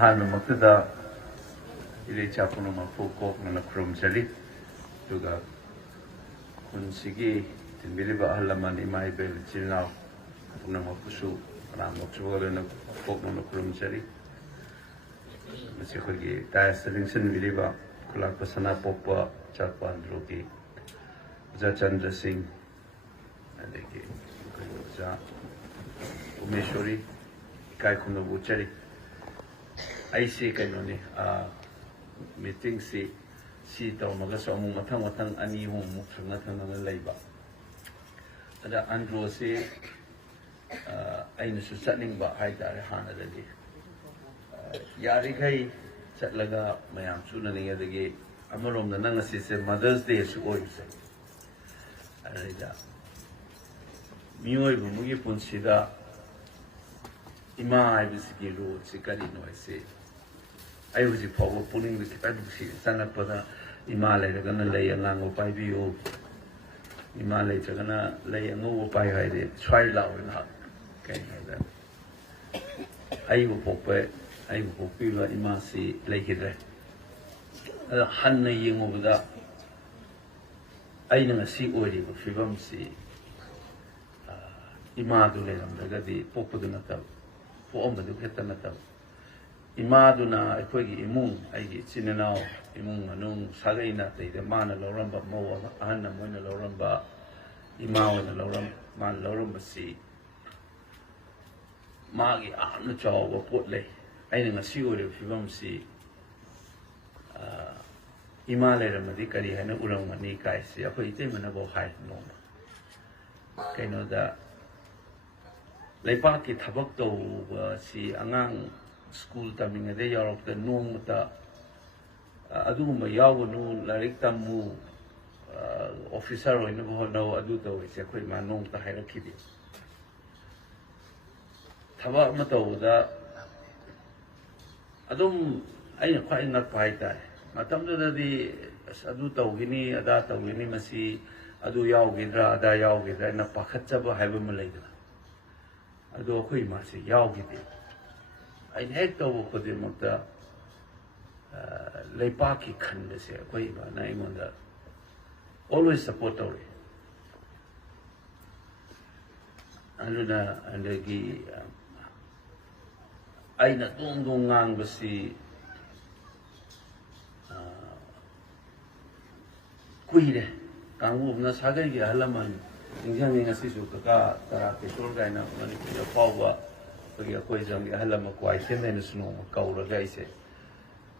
Hanu maktada ile chapuno mafukok na krum jali juga kunsigi tinbiliba halaman imai bel chilnaw na mapusu ramok chugalo na fuk na krum jali masih khogi ta selection biliba kulak pasana popwa chakpa Andro ki Oja Chandra Singh adegi Oja Umeshwari kai khumno buchari aisi kainoni meeting si taw magaso among matang ani hong muksang thang laiba ada Andro si aina su chatning ba hai tare hana dagi yari gai chatlaga mayam suna ni adagi amarom na nang si se Mother's Day su oi se ada mioi bu mugi punsida ima ai bisiki ro sikari no se ai uji phobo puning bi kita dusi sana pada imalai daga lay angang upai biu imalai jagana lay angu upai hai de swai law na kai da ai bu popi la imasi lay hidre ada hanna yengu da ai na si ori bu fibam si imadu le daga di popu na ta po om du kheta na ta imaduna akhoi imung ai chinanao imung manung sagai na te de mana loramba mo ahna moina loramba imawa na loram man loramba si magi ahna chaw pot le ai na si ore fibam si imale ramadi kari hana urang mani kai si akhoi te mana bo hai no kaino da leipa ki thabak to si angang school taming ade Europe the nung mata adu ma yaw nu larik tamu officer oi na bo no adu to se khoi ma nung ta hai rakhi di thaba ma to da adum ai na khai na pai ta matam da di adu to gini ada to gini masi adu yaw gidra ada yaw gidra na pakhat chaba hai ba ma lai da adu khoi ma se yaw gidi I had to work with him of the Lepaki Kandase, Quava, name on the always support Tori. Anduna and the Gi Aina Tungungang was the Quide, Kangu Nasagagi Alaman, Injamin Asisuka, Taraki Shurgaina, the Pawa. Oja Akoijam ki halam ko ai sen ne sunu kau ra gai se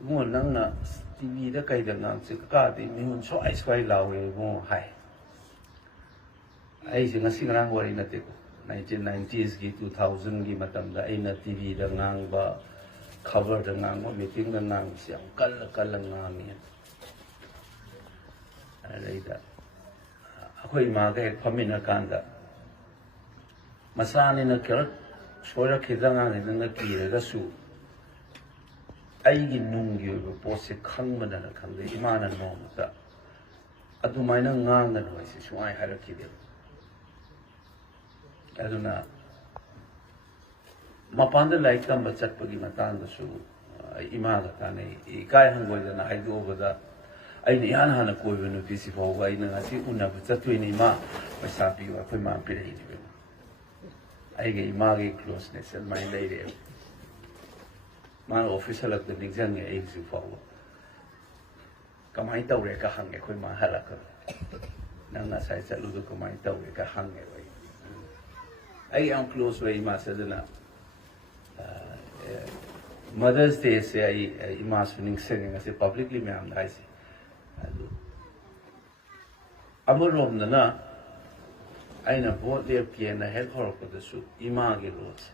mo nang na TV da kai da nang se ka ti ni hun so ai swai law e mo hai ai se ngasi ngang wari na te ko 1990s ki 2000 ki matam da ai na TV da ngang ba cover da ngang mo meeting da ngang siang kal ngang ni ai da akoi ma ga phamina kan da masani na kar Sora kidanga ni nanga kira gasu aigi nungi oiba pose khangmana na khangde imana nomata adumaina nganga no ise suai harakide aduna mapanda like tamba chatpagi matanga su ima ga tane ikai hangoi da na haidu obada ꯑꯩꯅ ꯏꯍꯥꯟ ꯍꯥꯟꯅ ꯀꯣꯏꯕ ꯅꯨꯄꯤꯁꯤ ꯐꯥꯎꯕ ꯑꯩꯅ ꯉꯁꯤ ꯎꯅꯕ ꯆꯠꯇꯣꯏꯅꯤ ꯏꯃꯥ ꯄꯩꯁꯥ ꯄꯤꯌꯨ ꯑꯩꯈꯣꯏ ꯃꯥ ꯄꯤꯔꯛꯏꯅꯦꯕ ꯑꯩꯒ ꯏꯃꯥꯒꯤ ꯀ꯭ꯂꯣꯖꯅꯦꯁ ꯑꯗꯨꯃꯥꯏꯅ ꯂꯩꯔꯦꯕ ꯃꯥꯅ ꯑꯣꯐꯤꯁ ꯍꯜꯂꯛꯄꯗ ꯅꯤꯡꯁꯤꯡꯉꯦ ꯑꯩꯁꯨ ꯐꯥꯎꯕ ꯀꯃꯥꯏꯅ ꯇꯧꯔꯦꯒ ꯍꯪꯉꯦ ꯑꯩꯈꯣꯏ ꯃꯥ ꯍꯜꯂꯛꯄꯗ ꯅꯪ ꯉꯁꯥꯏ ꯆꯠꯂꯨꯗꯣ ꯀꯃꯥꯏꯅ ꯇꯧꯔꯦꯒ ꯍꯪꯉꯦꯕ ꯑꯩ ꯌꯥꯝ ꯀ꯭ꯂꯣꯖ ꯑꯣꯏ ꯏꯃꯥꯁꯦ ꯑꯗꯨꯅ ꯃꯗꯔꯁ ꯗꯦꯁꯦ ꯑꯩ ꯏꯃꯥꯁꯨ ꯅꯤꯡꯁꯤꯡꯉꯦ ꯉꯁꯤ ꯄꯕ꯭ꯂꯤꯛꯂꯤ ꯃꯌꯥꯝꯗ ꯍꯥꯏꯁꯦ ꯑꯗꯨ ꯑꯃꯔꯣꯝꯗꯅ ꯑꯩꯅ ꯚꯣꯠ ꯂꯦꯞꯀꯦꯅ ꯍꯦꯛ ꯍꯧꯔꯛꯄꯗꯁꯨ ꯏꯃꯥꯒꯤ ꯔꯣꯜꯁꯦ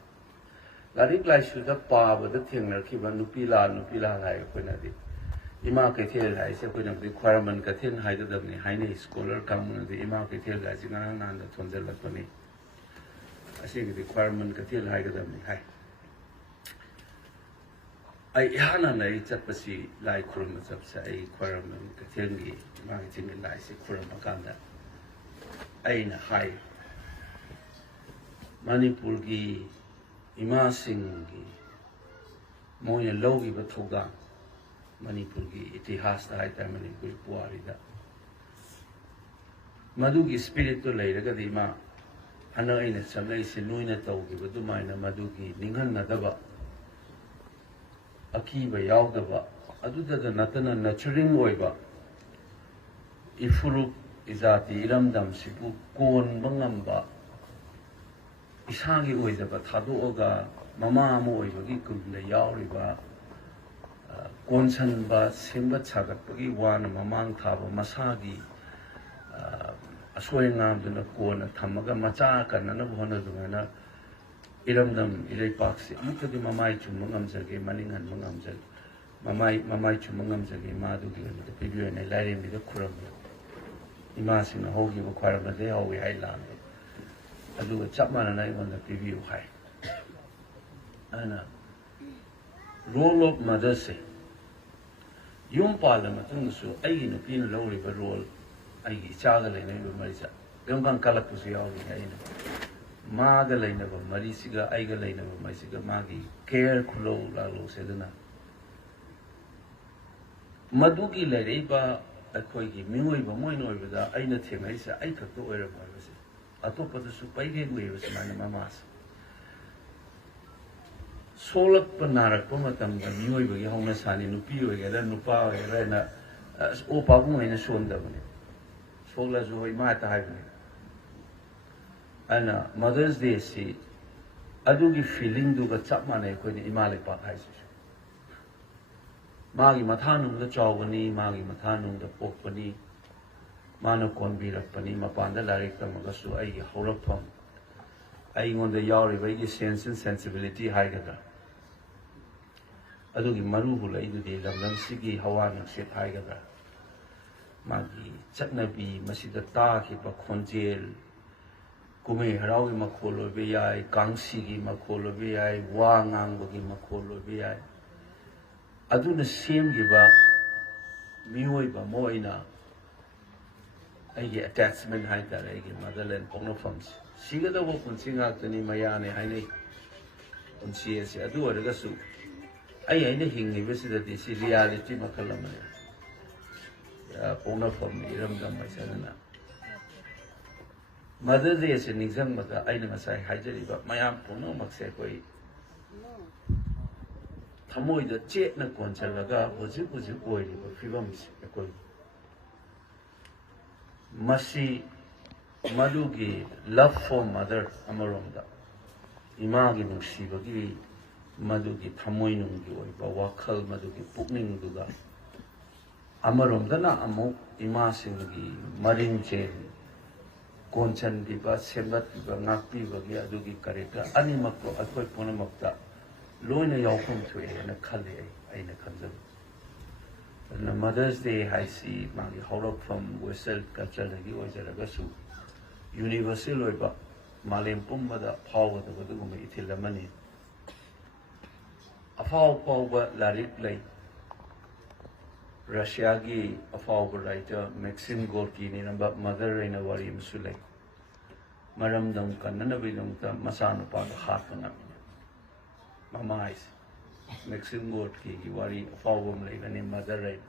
ꯂꯥꯏꯔꯤꯛ ꯂꯥꯏꯁꯨꯗ ꯄꯥꯕꯗ ꯊꯦꯡꯅꯔꯛꯈꯤꯕ ꯅꯨꯄꯤ ꯂꯥꯜ ꯍꯥꯏ ꯑꯩꯈꯣꯏꯅꯗꯤ ꯏꯃꯥ ꯀꯩꯊꯦꯜ ꯍꯥꯏꯁꯦ ꯑꯩꯈꯣꯏꯅꯕꯨꯗꯤ ꯈ꯭ꯋꯥꯏꯔꯝꯕꯟ ꯀꯩꯊꯦꯜ ꯍꯥꯏꯒꯗꯕꯅꯤ ꯍꯥꯏꯅꯩ ꯁ꯭ꯀꯣꯂꯔ ꯀꯥꯡꯕꯨꯅꯗꯤ ꯏꯃꯥ ꯀꯩꯊꯦꯜ ꯍꯥꯏꯁꯤ ꯉꯔꯥꯡ ꯅꯍꯥꯟꯗ ꯊꯣꯟꯖꯜꯂꯛꯄꯅꯤ ꯑꯁꯤꯒꯤꯗꯤ ꯈ꯭ꯋꯥꯏꯔꯝꯕꯟ ꯀꯩꯊꯦꯜ ꯍꯥꯏꯒꯗꯕꯅꯤ ꯍꯥꯏ ꯑꯩ ꯏꯍꯥꯟ ꯍꯥꯟꯅ ꯑꯩ ꯆꯠꯄꯁꯤ ꯂꯥꯏ ꯈꯨꯔꯨꯝꯕ ꯆꯠꯄꯁꯦ ꯑꯩ ꯈ꯭ꯋꯥꯏꯔꯝꯕꯟ ꯀꯩꯊꯦꯜꯒꯤ ꯏꯃꯥ ꯀꯩꯊꯦꯜꯒꯤ ꯂꯥꯏꯁꯤ ꯈꯨꯔꯨꯝꯕ ꯀꯥꯟꯗ ꯑꯩꯅ ꯍꯥꯏ ꯃꯅꯤꯄꯨꯔꯒꯤ ꯏꯃꯥꯁꯤꯡꯒꯤ ꯃꯣꯏꯅ ꯂꯧꯈꯤꯕ ꯊꯧꯗꯥꯡ ꯃꯅꯤꯄꯨꯔꯒꯤ ꯏꯇꯤꯍꯥꯁꯇ ꯍꯥꯏꯇꯥꯔꯦ ꯃꯅꯤꯄꯨꯔꯤ ꯄꯨꯋꯥꯔꯤꯗ ꯃꯗꯨꯒꯤ ꯁ꯭ꯄꯤꯔꯤꯠꯇꯨ ꯂꯩꯔꯒꯗꯤ ꯏꯃꯥ ꯍꯟꯗꯛ ꯑꯩꯅ ꯆꯠꯂꯛꯏꯁꯤ ꯅꯣꯏꯅ ꯇꯧꯈꯤꯕ ꯑꯗꯨꯃꯥꯏꯅ ꯃꯗꯨꯒꯤ ꯅꯤꯡꯍꯟꯅꯗꯕ ꯑꯀꯤꯕ ꯌꯥꯎꯗꯕ ꯑꯗꯨꯗ ꯅꯠꯇꯅ ꯅꯦꯆꯔꯤꯡ ꯑꯣꯏꯕ ꯏꯐꯨꯔꯨꯞ ꯏꯖꯥꯇꯤ ꯏꯔꯝꯗꯝꯁꯤꯕꯨ ꯀꯣꯟꯕ ꯉꯝꯕ ꯏꯁꯥꯒꯤ ꯑꯣꯏꯖꯕ ꯊꯥꯗꯣꯛꯑꯒ ꯃꯃꯥ ꯑꯃ ꯑꯣꯏꯕꯒꯤ ꯒꯨꯟꯗ ꯌꯥꯎꯔꯤꯕ ꯀꯣꯟꯁꯟꯕ ꯁꯦꯝꯒꯠ ꯁꯥꯒꯠꯄꯒꯤ ꯋꯥꯅ ꯃꯃꯥꯡ ꯊꯥꯕ ꯃꯁꯥꯒꯤ ꯑꯁꯣꯏ ꯑꯉꯥꯝꯗꯨꯅ ꯀꯣꯟꯅ ꯊꯝꯃꯒ ꯃꯆꯥ ꯀꯟꯅꯅꯕ ꯍꯣꯠꯅꯗꯨꯅ ꯏꯔꯝꯗꯝ ꯏꯔꯩꯄꯥꯛꯁꯤ ꯑꯃꯨꯛꯇꯗꯤ ꯃꯃꯥꯏ ꯆꯨꯝꯕ ꯉꯝꯖꯒꯦ ꯃꯅꯤꯡ ꯍꯟꯕ ꯉꯝꯖꯒꯦ ꯃꯃꯥꯏ ꯆꯨꯝꯕ ꯉꯝꯖꯒꯦ ꯏꯃꯥꯗꯨꯒꯤ ꯑꯣꯏꯅꯗ ꯄꯤꯕꯤꯌꯨꯅꯦ ꯂꯥꯏꯔꯦꯝꯕꯤꯗ ꯈꯨꯔꯝꯃꯤ ꯏꯃꯥꯁꯤꯡꯅ ꯍꯧꯈꯤꯕ ꯈ꯭ꯋꯥꯏꯔꯝꯕꯟꯗꯒꯤ ꯍꯧꯏ ꯍꯥꯏ ꯂꯥꯟꯗꯦ ꯑꯗꯨꯒ ꯆꯞ ꯃꯥꯟꯅꯅ ꯑꯩꯉꯣꯟꯗ ꯄꯤꯕꯤꯌꯨ ꯍꯥꯏ ꯑꯗꯨꯅ ꯔꯣꯜ ꯑꯣꯐ ꯃꯗꯔꯁꯦ ꯌꯨꯝ ꯄꯥꯜꯂ ꯃꯇꯨꯡꯗꯁꯨ ꯑꯩꯒꯤ ꯅꯨꯄꯤꯅ ꯂꯧꯔꯤꯕ ꯔꯣꯜ ꯑꯩꯒꯤ ꯏꯆꯥꯒ ꯂꯩꯅꯔꯤꯕ ꯃꯔꯤꯁꯦ ꯌꯨꯝꯒꯪ ꯀꯜꯂꯛꯄꯁꯨ ꯌꯥꯎꯔꯤ ꯑꯩꯅ ꯃꯥꯒ ꯂꯩꯅꯕ ꯃꯔꯤꯁꯤꯒ ꯑꯩꯒ ꯂꯩꯅꯕ ꯃꯔꯤꯁꯤꯒ ꯃꯥꯒꯤ ꯀꯦꯌꯔ ꯈꯨꯂꯧ ꯂꯥꯛꯂꯧꯁꯦ ꯑꯗꯨꯅ ꯃꯗꯨꯒꯤ ꯂꯩꯔꯛꯏꯕ ꯑꯩꯈꯣꯏꯒꯤ ꯃꯤꯑꯣꯏꯕ ꯃꯣꯏꯅ ꯑꯣꯏꯕꯗ ꯑꯩꯅ ꯊꯦꯡꯅꯔꯤꯁꯦ ꯑꯩ ꯈꯛꯇ ꯑꯣꯏꯔꯝꯃꯣꯏ ꯍꯥꯏꯕꯁꯦ ꯑꯇꯣꯞꯄꯗꯁꯨ ꯄꯩꯒꯩ ꯎꯏꯌꯦꯕ ꯁꯨꯃꯥꯏꯅ ꯃꯃꯥꯁꯦ ꯁꯣꯛꯂꯛꯄ ꯅꯥꯔꯛꯄ ꯃꯇꯝꯗ ꯃꯤꯑꯣꯏꯕꯒꯤ ꯍꯧꯅꯁꯥꯅꯤ ꯅꯨꯄꯤ ꯑꯣꯏꯒꯦꯔꯥ ꯅꯨꯄꯥ ꯑꯣꯏꯒꯦꯔꯥ ꯑꯣ ꯄꯥꯕꯨꯡ ꯑꯩꯅ ꯁꯣꯟꯗꯕꯅꯤ ꯁꯣꯛꯂꯁꯨ ꯍꯣꯏ ꯏꯃꯥ ꯍꯦꯛꯇ ꯍꯥꯏꯕꯅꯤ ꯑꯗꯨꯅ ꯃꯗꯔꯁ ꯗꯦꯁꯤ ꯑꯗꯨꯒꯤ ꯐꯤꯂꯤꯡꯗꯨꯒ ꯆꯞ ꯃꯥꯟꯅꯩ ꯑꯩꯈꯣꯏꯅ ꯏꯃꯥ ꯂꯩꯄꯥꯛ ꯍꯥꯏꯁꯤꯁꯨ ꯃꯥꯒꯤ ꯃꯊꯥꯅꯨꯡꯗ ꯆꯥꯎꯕꯅꯤ ꯃꯥꯒꯤ ꯃꯊꯥꯅꯨꯡꯗ ꯄꯣꯛꯄꯅꯤ ꯃꯥꯅ ꯀꯣꯟꯕꯤꯔꯛꯄꯅꯤ ꯃꯄꯥꯟꯗ ꯂꯥꯏꯔꯤꯛ ꯇꯝꯃꯒꯁꯨ ꯑꯩꯒꯤ ꯍꯧꯔꯛꯐꯝ ꯑꯩꯉꯣꯟꯗ ꯌꯥꯎꯔꯤꯕ ꯑꯩꯒꯤ ꯁꯦꯟꯁ ꯑꯦꯟ ꯁꯦꯟꯁꯤꯕꯤꯂꯤꯇꯤ ꯍꯥꯏꯒꯗ꯭ꯔꯥ ꯑꯗꯨꯒꯤ ꯃꯔꯨ ꯍꯨꯜꯂꯛꯏꯗꯨꯗꯤ ꯂꯝꯗꯝꯁꯤꯒꯤ ꯍꯋꯥ ꯅꯨꯡꯁꯤꯠ ꯍꯥꯏꯒꯗ꯭ꯔꯥ ꯃꯥꯒꯤ ꯆꯠꯅꯕꯤ ꯃꯁꯤꯗ ꯇꯥꯈꯤꯕ ꯈꯣꯟꯖꯦꯜ ꯀꯨꯝꯍꯩ ꯍꯔꯥꯎꯒꯤ ꯃꯈꯣꯜ ꯑꯣꯏꯕ ꯌꯥꯏ ꯀꯥꯡꯁꯤꯒꯤ ꯃꯈꯣꯜ ꯑꯣꯏꯕ ꯌꯥꯏ ꯋꯥ ꯉꯥꯡꯕꯒꯤ ꯃꯈꯣꯜ ꯑꯣꯏꯕ ꯌꯥꯏ ꯑꯗꯨꯅ ꯁꯦꯝꯈꯤꯕ ꯃꯤꯑꯣꯏꯕ ꯑꯃ ꯑꯣꯏꯅ ꯑꯩꯒꯤ ꯑꯦꯇꯦꯆꯃꯦꯟ ꯍꯥꯏꯇꯥꯔꯦ ꯑꯩꯒꯤ ꯃꯗꯔꯂꯦꯟ ꯄꯣꯛꯅꯐꯝꯁꯦ ꯁꯤꯒꯗꯧꯕ ꯄꯨꯟꯁꯤ ꯉꯥꯛꯇꯅꯤ ꯃꯌꯥꯅꯦ ꯍꯥꯏꯅꯩ ꯄꯨꯟꯁꯤ ꯑꯁꯤ ꯑꯗꯨ ꯑꯣꯏꯔꯒꯁꯨ ꯑꯩꯅ ꯍꯤꯡꯂꯤꯕꯁꯤꯗꯗꯤ ꯁꯤ ꯔꯤꯌꯥꯂꯤꯇꯤ ꯃꯈꯜ ꯑꯃꯅꯤ ꯄꯣꯛꯅꯐꯝ ꯏꯔꯝꯗꯝ ꯍꯥꯏꯁꯦ ꯑꯗꯨꯅ ꯃꯗꯔ ꯗꯦꯁꯦ ꯅꯤꯡꯁꯤꯡꯕꯗ ꯑꯩꯅ ꯉꯁꯥꯏ ꯍꯥꯏꯖꯔꯤꯕ ꯃꯌꯥꯝ ꯄꯨꯝꯅꯃꯛꯁꯦ ꯑꯩꯈꯣই ꯊꯃꯣꯏꯗ ꯆꯦꯠꯅ ꯀꯣꯟꯁꯤꯜꯂꯒ ꯍꯧꯖꯤꯛ ꯑꯣꯏꯔꯤꯕ ꯐꯤꯕꯝꯁꯦ ꯑꯩꯈꯣই ꯃꯁꯤ ꯃꯗꯨꯒꯤ ꯂꯚ ꯐꯣꯔ ꯃꯗꯔ ꯑꯃꯔꯣꯝꯗ ꯏꯃꯥꯒꯤ ꯅꯨꯡꯁꯤꯕꯒꯤ ꯃꯗꯨꯒꯤ ꯊꯃꯣꯏꯅꯨꯡꯒꯤ ꯑꯣꯏꯕ ꯋꯥꯈꯜ ꯃꯗꯨꯒꯤ ꯄꯨꯛꯅꯤꯡꯗꯨꯒ ꯑꯃꯔꯣꯝꯗꯅ ꯑꯃꯨꯛ ꯏꯃꯥꯁꯤꯡꯒꯤ ꯃꯔꯤꯡꯖꯦꯜ ꯀꯣꯟꯁꯤꯟꯕꯤꯕ ꯁꯦꯝꯒꯠꯄꯤꯕ ꯉꯥꯛꯄꯤꯕꯒꯤ ꯑꯗꯨꯒꯤ ꯀꯔꯦꯛꯇꯔ ꯑꯅꯤꯃꯛꯇꯣ ꯑꯩꯈꯣꯏ ꯄꯨꯝꯅꯃꯛꯇ ꯂꯣꯏꯅ ꯌꯥꯎꯐꯝ ꯊꯣꯛꯑꯦꯅ ꯈꯜꯂꯤ ꯑꯩꯅ ꯈꯟꯖꯕ ꯑꯗꯨꯅ ꯃꯗꯔꯁ ꯗꯦ ꯍꯥꯏꯁꯤ ꯃꯥꯒꯤ ꯍꯧꯔꯛꯐꯝ ꯋꯦꯁꯇꯔꯟ ꯀꯜꯆꯔꯗꯒꯤ ꯑꯣꯏꯖꯔꯒꯁꯨ ꯌꯨꯅꯤꯚꯔꯁꯦꯜ ꯑꯣꯏꯕ ꯃꯥꯂꯦꯝ ꯄꯨꯝꯕꯗ ꯐꯥꯎꯒꯗꯕ ꯑꯗꯨꯒꯨꯝꯕ ꯏꯊꯤꯜ ꯑꯃꯅꯤ ꯑꯐꯥꯎꯕ ꯂꯥꯏꯔꯤꯛ ꯂꯩ ꯔꯁꯤꯌꯥꯒꯤ ꯑꯐꯥꯎꯕ ꯔꯥꯏꯇꯔ ꯃꯦꯛꯁꯤꯝ ꯒꯣꯔꯀꯤꯅ ꯏꯔꯝꯕ ꯃꯗꯔ ꯍꯥꯏꯅ ꯋꯥꯔꯤ ꯑꯃꯁꯨ ꯂꯩ ꯃꯔꯝꯗꯝ ꯀꯟꯅꯅꯕꯒꯤꯗꯃꯛꯇ ꯃꯆꯥꯅꯨꯄꯥꯗꯣ ꯍꯥꯠꯄ ꯉꯝꯃꯤ ꯃꯃꯥ ꯍꯥꯏꯁꯦ ꯃꯦꯛꯁꯤꯝ ꯒꯣꯔꯀꯤꯒꯤ ꯋꯥꯔꯤ ꯑꯐꯥꯎꯕ ꯑꯃ ꯂꯩꯕꯅꯤ ꯃꯗꯔ ꯍꯥꯏꯅ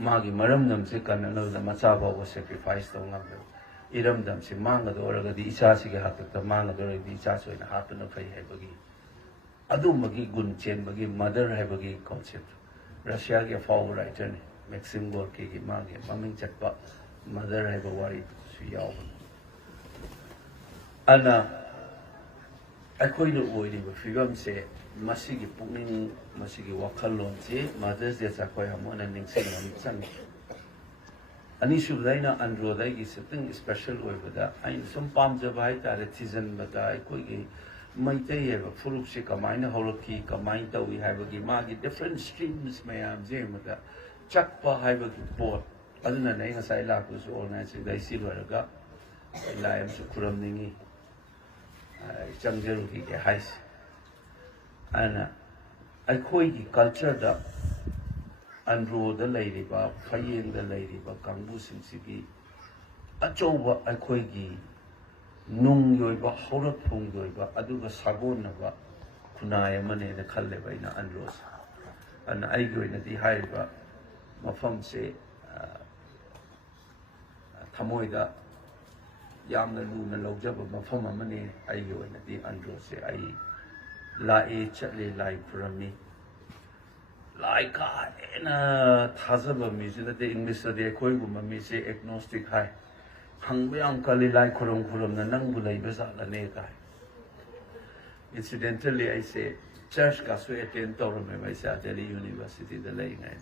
magi maram nam se kan no da macha ba ko sacrifice to ngam iram dam se manga do ra ga di icha si ga hatak ta manga do ra di icha so na hat na phai hai bagi adu magi gun chen bagi mother hai bagi concept Russia ge forward writer ne Maxim Gorky ki magi maming chatpa mother hai ba wari su yaw ana akoi no oi ni ba figam se masigi pungning masigi wakal lon che mothers day sa koi hamon and ning sing nam chan ani subdaina Andro dai gi something special oi bada ain sum pam ja bai ta re season bata koi gi mai te ye ba furup se kamaina holoki kamai ta wi hai ba gi ma gi different streams mayam je mata chakpa hai ba gi pot aduna nei nga sai la ku so online se dai si lo ga la em su kuram ningi chang jeru ki ke hai ana aikoi ki culture da Andro da leiri ba phayeng da leiri ba kangbu sing sigi achouba aikoi gi nung yoi ba horat phung yoi ba aduga sabon na ba kunai amane na khalle ba ina Andro ana ai goi na di hai ba mafam se thamoi da yamna lu na lojaba mafam amane ai goi na di Andro se ai la e chatle lai purami lai ka na thazaba mi se de English de koi gu ma mi se agnostic hai hang byang kali lai khurum khurum na nang bu lai ba za la ne kai incidentally I say church ka so attend to me mai sa Delhi University de lai ngai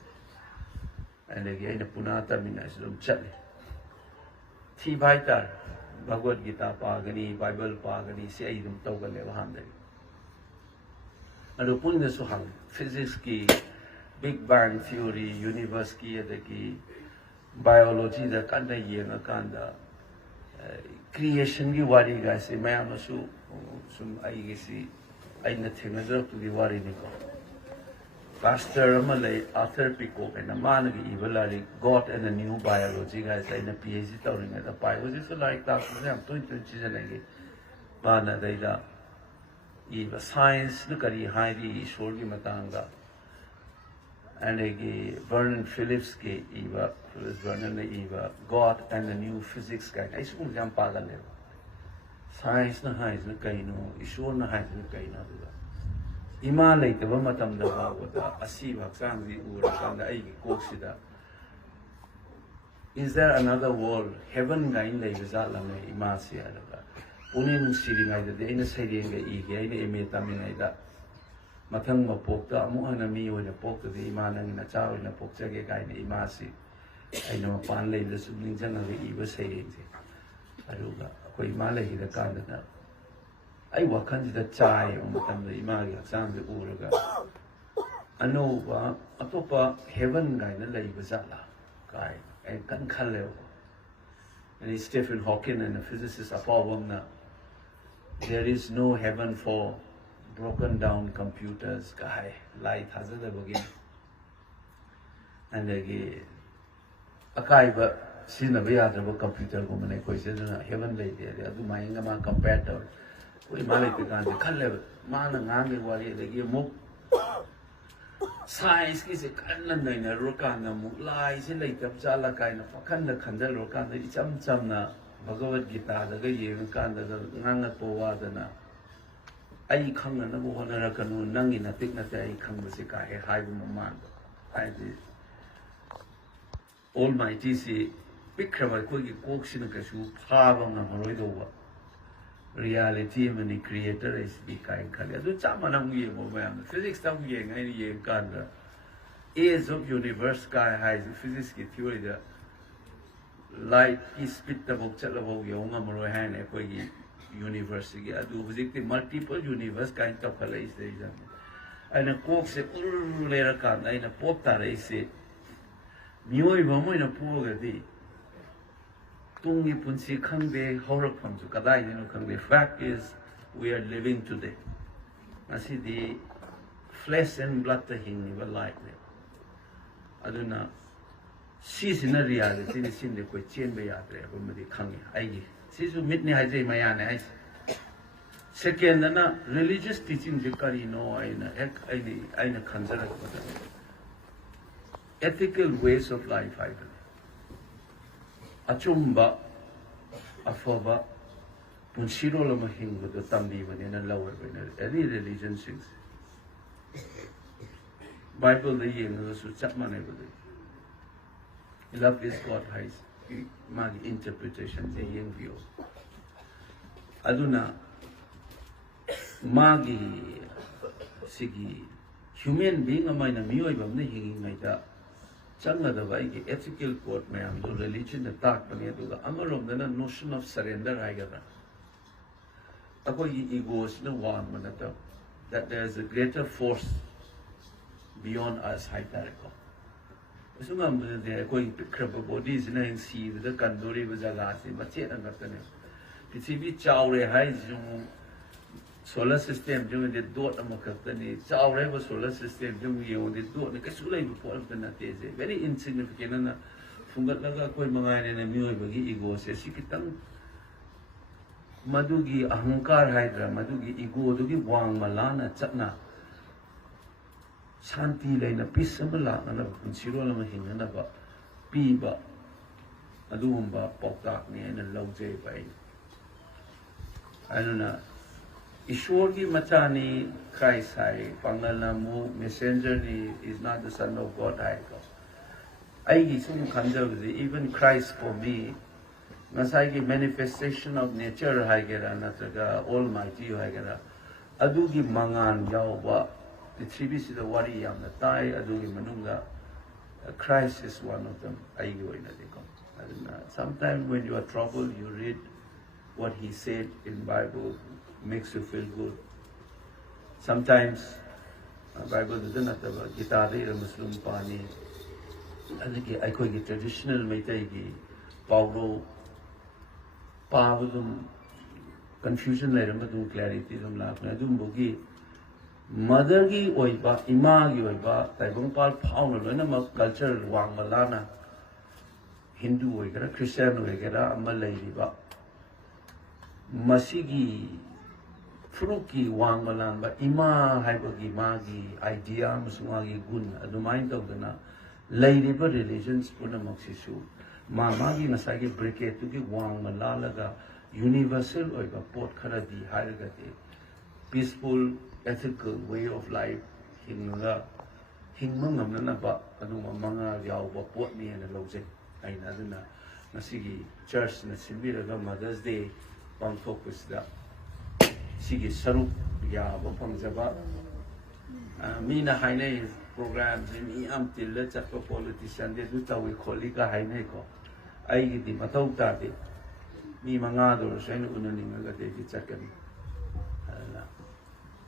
and again puna ta mi na so chatle thi bai tar Bhagavad Gita pa gani Bible pa gani se ai dum to ga le han de adu pun de so hang physics ki Big Bang Theory universe ki adagi biology da kan da yeng kan da creation ki wari ga se mayam su sum ai gi si ai na thena jo tu di wari ni ko pastor amalai author pico and man gi evaluate God and a new biology ga se na PhD to ring da biology so like that so am to chi ja gi ba na dai da eva science na kari hai di ishwar gi matang da and again Vernon Phillips ke eva Vernon eva God and the new physics guy I school jam pa ga le science na hai na kai no ishwar na hai na kai na da ima lai te ba matam da ba da asi ba sang di u ra kan da ai ki kok si da is there another world heaven ga in lai za la me ima si ya da punin siri ngai da ina sai ri ga I ga ina eme ta mi ngai da mathang ma pok ta amu ana mi oi na pok ta di ima nang na cha oi na pok cha ge ga ina ima si ai no pan lai da su ning jang ga I ba sai ri je aru ga ko ima lai da kan da ai wa kan da chai o matam da ima ga sang de u ra ga ano ba atopa heaven ga na lai ba za la kai ai kan khal le and Stephen Hawking and a physicist apawam there is no heaven for broken down computers kai light has the begin and again akai ba sina ba ya da computer ko mane koi se na heaven lai de adu mai nga ma compare koi ma lai te kan de khal le ma na ngang ge wali de ge mu science ki se kan na nai na ro kan na mu lai se lai tab cha la kai na pakhan na khan da ro kan da I cham cham na Bhagavad Gita da ga ye kan da ngang na po wa da na ai khang na na bo na ra kan nu nang I na tik na te ai khang ba se ka he hai bu ma man ai di almighty se pikhiba ko gi kok sin ka su pha ba na roi do ba reality mani creator is be kind khali adu chama na ye mo ma physics tam ye ngai ye kan da age of universe ka hai physics ki theory da light ki speed ta bok chala bo yo nga mo hai ne ko gi universe gi adu physics the multiple universe kind of khala is there ja ana kok se ur le ra kan ai na pop ta re se mioi ba mo na pu ga di Tungi punsi khangde horak phamju kadai ni no khangde fact is we are living today asi the flesh and blood the hing ni light ne aduna si sina reality ni sin de ko chen be ya tre ko madi khangi ai gi si su mit ni hai jai maya ne ai second na religious teaching je kari no ai na ek ai ni khanjara ko da ethical ways of life haibani achumba afaba punsiro lama hingdo tambi bani na lower bani any religion sings Bible the yeng su chapmane bani love is God has magi interpretation the yeng view aduna magi sigi human being amai na miyoi bam na hingi ngai da changa da bai ki ethical code mayam do religion da tak bani aduga amarom da na notion of surrender haigara akoi egos na wan manata that there is a greater force beyond us haitareko sungam de akoi pikhiba bodies na in si da kandori ba jaga se mache na gatane pithibhi chaure hai jung solar system jung de dot amakatani chaure ba solar system jung yong de dot ne kasu lai bu pol na te je very insignificant na fungat laga koi mangai ne miyoi bagi ego se sikitang madugi ahankar haidra madugi ego dugi wang malana chatna shanti leina peace amala na punsiro lama hinna ba pi ba adumba poktak ne na lauje bai anuna Ishwar ki machani Christ hai pangalamu messenger ni is not the son of God hai ko ai gi sum khanjab even Christ for me nasai ki manifestation of nature hai gera nataga almighty hai gera adu gi mangan yaw ba pithibhi sida wari yam na tai adu gi manunga Christ is one of them ai gi oina dekho sometimes when you are troubled you read what he said in Bible makes you feel good. Sometimes Bible doesn't have a guitar or Muslim pani. I call it traditional Meitei Paulo Pavadum confusion Laramadu clarity Nadum Bogi Mother gi oiba, Imagi oiba, Taibung Pal Pauna, Lunam culture Wang Malana Hindu Wigera, Christian Wigera, Malay ba Masigi Fruki wang malan ba ima haibagi magi idea musumagi gun adumain tawdana leiriba religions puna maksisu magi nasagi breke tugi wang malalaga universal oiba pot kharadi hairagate peaceful ethical way of life hingga ngamna ba aduma manga yawba pot ni na lojai aina aduna nasigi church na simbiraga Mother's Day pangthokpa Sigi Sarup Yaba Pamjaba Mina Haine programs in Amtil, let's have a politician, they do that with colleague Haineko. I get the Matauta, me Mangado, Shane Unaninga, David Chakan.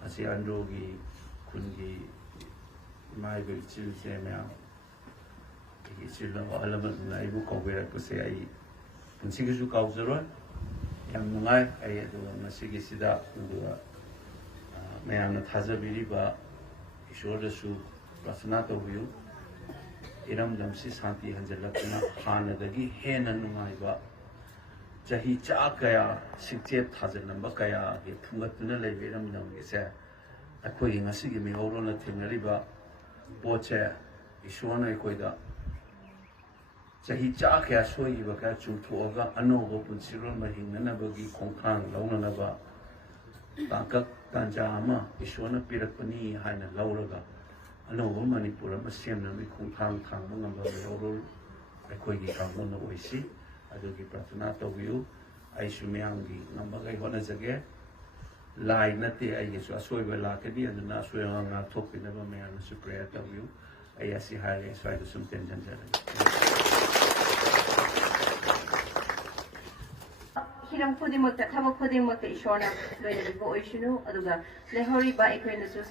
I see Androgi, Kundi, my very children now. He's still no element in I book of where I could say I can see you Kauzero. Yang mengai ayat tu masih kisida untuk mayang thazabiri ba Ishwar su prasna to view iram damsi santi hanjalakna khana dagi hena nungai ba jahi cha kaya sikche thazalamba kaya ge thungatuna leiberam nam ge se akoi ngasi gi mi horo na thinari ba poche Ishwana koida Jahi cha kaya soi ba kaya chungthoga anogo punsiro mahingna bagi khongkhang launa ba tangkak tanja ama Ishwana pirakpani haina lauraga anogo Manipura masemna mi khongkhang thangba ngamba rorol akoi gi kangna oisi adugi pratana tawbiu ai sumyangi ngamba gai hona jage lai nate ai ge so asoi ba lakadi aduna asoi nga thokpina ba mayana su prayer tawbiu ai asi hare sai do sum tenjan jara Hiram Kodimota, Tama Kodimota, Ishona, Loyal Boishinu, Aduga, Lehori by Equinosus.